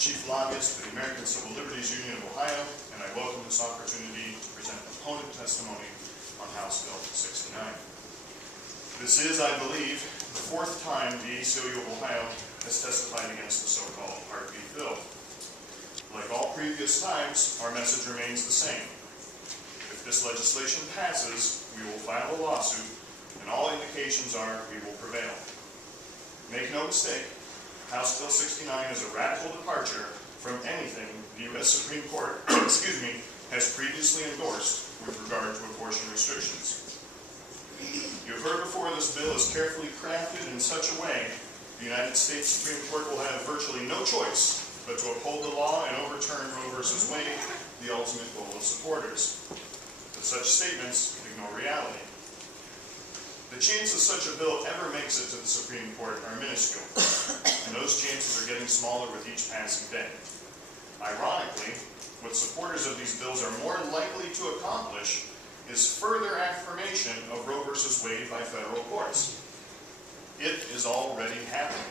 Chief Lobbyist for the American Civil Liberties Union of Ohio, and I welcome this opportunity to present opponent testimony on House Bill 69. This is, I believe, the fourth time the ACLU of Ohio has testified against the so-called Heartbeat bill. Like all previous times, our message remains the same. If this legislation passes, we will file a lawsuit, and all indications are we will prevail. Make no mistake, House Bill 69 is a radical departure from anything the U.S. Supreme Court has previously endorsed with regard to abortion restrictions. You have heard before, this bill is carefully crafted in such a way the United States Supreme Court will have virtually no choice but to uphold the law and overturn Roe v. Wade, the ultimate goal of supporters. But such statements ignore reality. The chances such a bill ever makes it to the Supreme Court are minuscule, and those chances are getting smaller with each passing day. Ironically, what supporters of these bills are more likely to accomplish is further affirmation of Roe v. Wade by federal courts. It is already happening.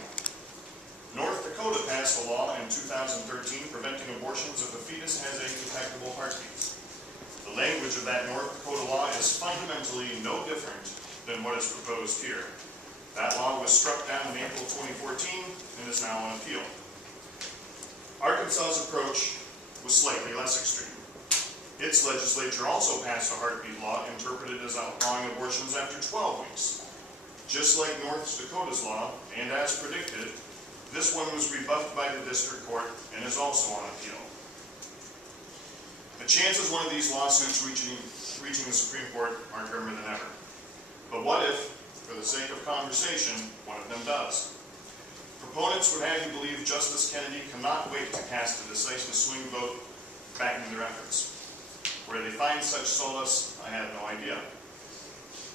North Dakota passed a law in 2013 preventing abortions if a fetus has a detectable heartbeat. The language of that North Dakota law is fundamentally no different than what is proposed here. That law was struck down in April 2014 and is now on appeal. Arkansas's approach was slightly less extreme. Its legislature also passed a heartbeat law interpreted as outlawing abortions after 12 weeks. Just like North Dakota's law, and as predicted, this one was rebuffed by the district court and is also on appeal. The chances one of these lawsuits reaching the Supreme Court are grimmer than ever. But what if, for the sake of conversation, one of them does? Proponents would have you believe Justice Kennedy cannot wait to cast a decisive swing vote backing their efforts. Where they find such solace, I have no idea.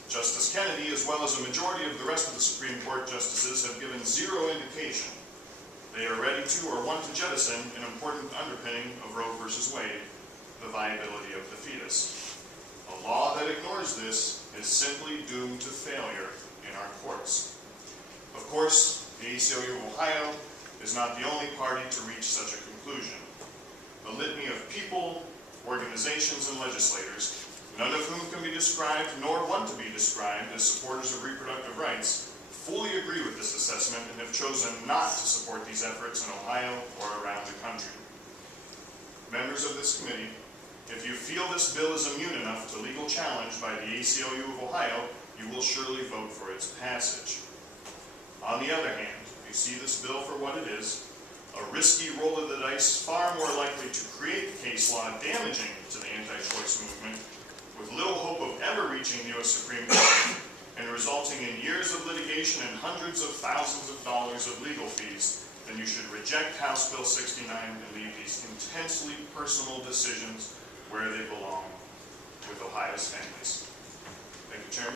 Justice Kennedy, as well as a majority of the rest of the Supreme Court justices, have given zero indication they are ready to or want to jettison an important underpinning of Roe v. Wade, the viability of the fetus. A law that ignores this is simply doomed to failure in our courts. Of course, the ACLU of Ohio is not the only party to reach such a conclusion. The litany of people, organizations, and legislators, none of whom can be described nor want to be described as supporters of reproductive rights, fully agree with this assessment and have chosen not to support these efforts in Ohio or around the country. Members of this committee, if you feel this bill is immune enough to legal challenge by the ACLU of Ohio, you will surely vote for its passage. On the other hand, if you see this bill for what it is, a risky roll of the dice far more likely to create case law damaging to the anti-choice movement, with little hope of ever reaching the U.S. Supreme Court, and resulting in years of litigation and hundreds of thousands of dollars of legal fees, then you should reject House Bill 69 and leave these intensely personal decisions where they belong, with Ohio's families. Thank you, Chairman.